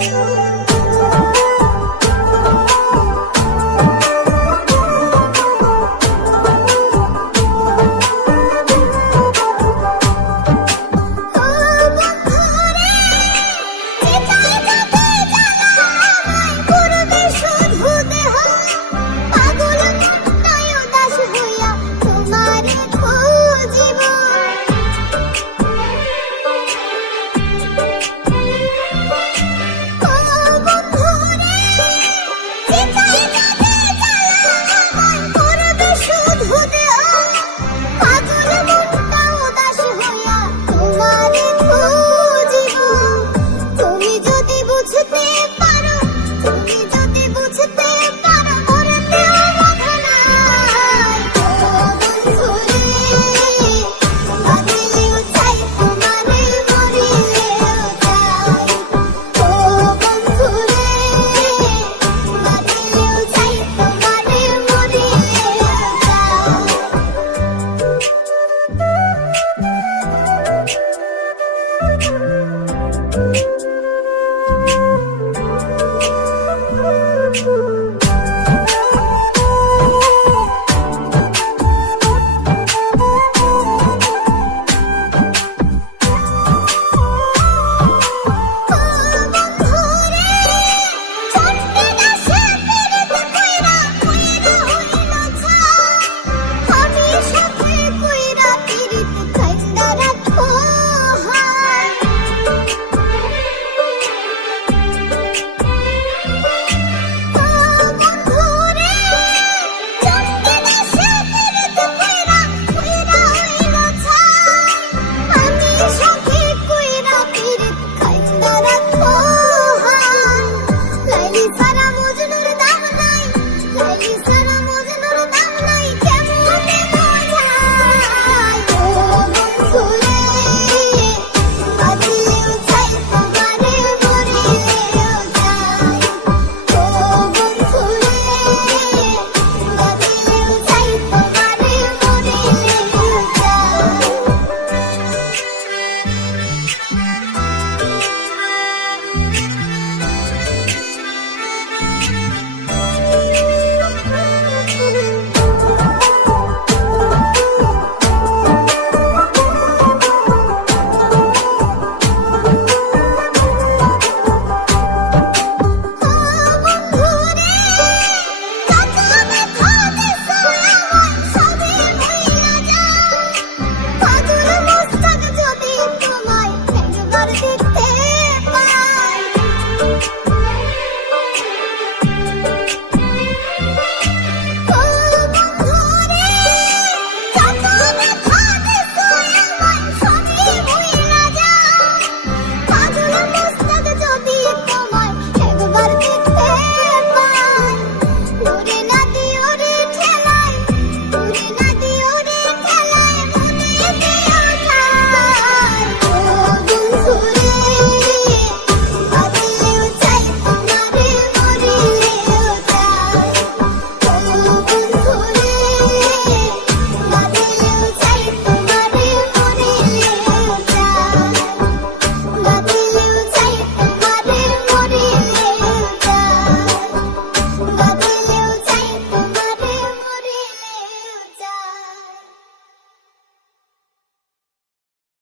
back.